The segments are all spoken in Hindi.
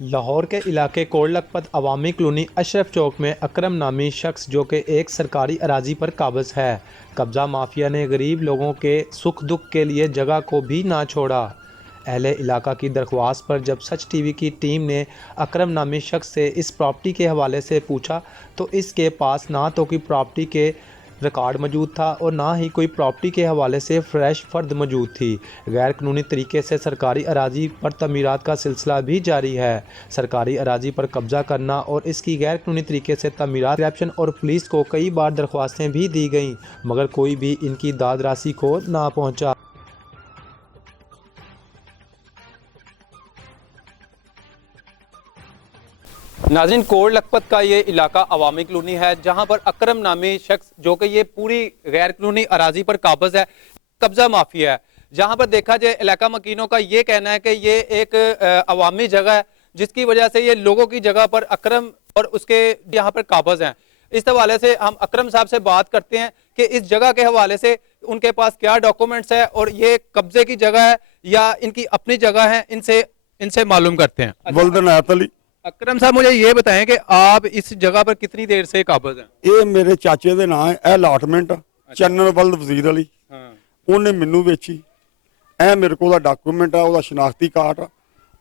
लाहौर के इलाके कोट लखपत अवामी कॉलोनी अशरफ चौक में अकरम नामी शख्स जो कि एक सरकारी अराजी पर काबिज है। कब्ज़ा माफिया ने गरीब लोगों के सुख दुख के लिए जगह को भी ना छोड़ा। अहले इलाका की दरख्वास्त पर जब सच टीवी की टीम ने अकरम नामी शख्स से इस प्रॉपर्टी के हवाले से पूछा तो इसके पास ना तो कोई प्रॉपर्टी के रिकॉर्ड मौजूद था और ना ही कोई प्रॉपर्टी के हवाले से फ्रेश फर्द मौजूद थी। गैर कानूनी तरीके से सरकारी अराजी पर तमीरात का सिलसिला भी जारी है। सरकारी अराजी पर कब्ज़ा करना और इसकी गैर कानूनी तरीके से तमीरात करप्शन और पुलिस को कई बार दरख्वास्तें भी दी गईं मगर कोई भी इनकी दाद राशि को ना पहुँचा। नाज़रीन, कोट लखपत का ये इलाका अवामी कॉलोनी है जहाँ पर अकरम नामी शख्स जो कि ये पूरी गैर कानूनी अराजी पर काबिज है, कब्जा माफिया है। जहाँ पर देखा जाए इलाका मकीनों का ये कहना है कि ये एक अवामी जगह है जिसकी वजह से ये लोगों की जगह पर अकरम और उसके यहाँ पर काबिज हैं। इस हवाले से हम अकरम साहब से बात करते हैं कि इस जगह के हवाले से उनके पास क्या डॉक्यूमेंट्स है और ये कब्जे की जगह है या इनकी अपनी जगह है, इनसे मालूम करते हैं। अकरम साहब, मुझे ये बताएं कि आप इस जगह पर कितनी देर से काबिज हैं? ये मेरे चाचे दे नाम है। अलाटमेंट चन्नन बल्द वजीर अली उन्हें मैनू बेची। ए मेरे को डॉक्यूमेंट है, ओदा शनाख्ती कार्ड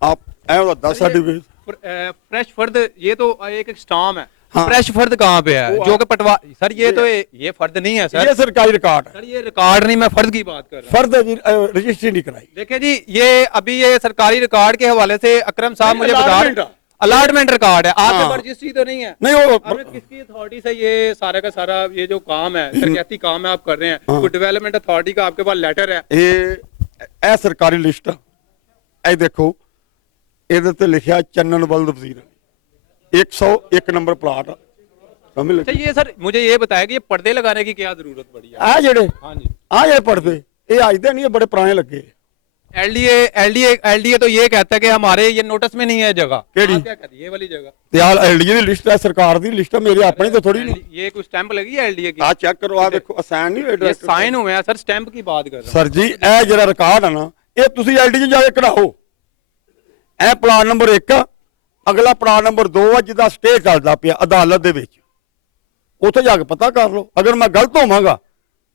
आप ए ओदा 10 सर्टिफिकेट। फ्रेश फर्द ये तो एक स्टाम है। हाँ। फ्रेश फर्द कहाँ पे है जो कि पटवा सर? ये तो ये फर्द नहीं है सर, ये सरकारी रिकॉर्ड है सर। ये रिकॉर्ड नहीं, मैं फर्द की बात कर रहा हूँ। फर्द रजिस्ट्री नहीं कराई। देखिए जी, ये अभी ये सरकारी रिकॉर्ड के हवाले से अकरम साहब मुझे बता, अलाटमेंट रिकॉर्ड है, आपके पास रजिस्ट्री तो नहीं है? नहीं, वो किसकी अथॉरिटी से ये सारा का सारा ये जो काम है, सरकारी काम है आप कर रहे हैं? कोई डेवलपमेंट अथॉरिटी का आपके पास लेटर है? ये सरकारी लिस्ट ए देखो, ਇਹਦੇ ਤੇ ਲਿਖਿਆ चन्नन बल्द वजीर 101 नंबर प्लाट। अच्छा, ये सर मुझे ये बताया कि ये पर्दे लगाने की क्या जरूरत पड़ी है? आ जेड़े हाँ जी, आ ये पर्दे ये आज दे नहीं, बड़े पुराने लगे। एलडीए तो ये कहता है कि हमारे ये नोटिस में नहीं है जगह। केड़ी? क्या कहती है ये वाली जगह? यार एलडीए दी लिस्ट है, सरकार दी लिस्ट है, मेरी अपनी तो थोड़ी नहीं। ये कोई स्टैंप लगी है एलडीए की? आ चेक करो, आ देखो असाइन नहीं हुए, ये साइन हुए हैं सर, स्टैंप की बात कर रहा हूं। सर जी ए जरा रिकॉर्ड है ना, ये तुसी एलडीए जाके कढाओ। ए प्लान नंबर 1, अगला प्लान नंबर 2 है जिदा स्टे चलदा पिया अदालत दे विच, उत्थे जाके पता कर लो। अगर मैं गलत होवांगा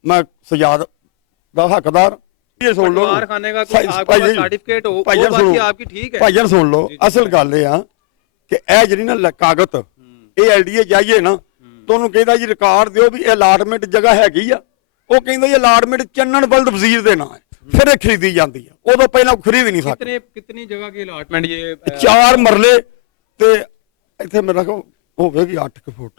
मैं सजा दा हकदार। ये सुन लो, खाने का कोई आपके पास सर्टिफिकेट हो, वो बात आपकी ठीक है। भाईजान सुन लो, असल गल ये आ कि ए जड़ी ना कागज ये एलडीए जाइए ना तो उन्होंने कहता जी रिकॉर्ड दियो भी अलाटमेंट जगह हैगी आ। वो कहता जी अलाटमेंट चन्नन बल्द वजीर दे नाम है, फिर खरीदी जाती है। उदों पहला खरीद नहीं सकते। कितनी जगह की अलाटमेंट? ये 4 मरले ते इत्थे मेरा को होवेगी 8 फुट।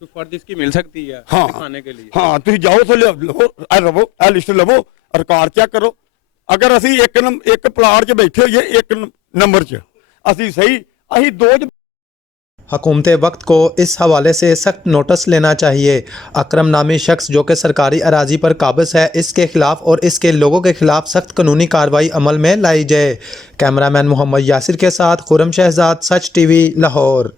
तो फर्द इसकी मिल सकती है हाँ खाने के लिए? हाँ, तुम जाओ तो लवो ए लिस्ट लवो, रिकॉर्ड चेक करो। अगर असी एक प्लाट च बैठे होइए 1 नंबर च असी सही, असी 2 च। हुकूमत वक्त को इस हवाले से सख्त नोटिस लेना चाहिए। अकरम नामी शख्स जो कि सरकारी अराजी पर काबिज है, इसके खिलाफ और इसके लोगों के खिलाफ सख्त कानूनी कार्रवाई अमल में लाई जाए। कैमरामैन मोहम्मद यासिर के साथ खुरम शहजाद, सच टीवी, लाहौर।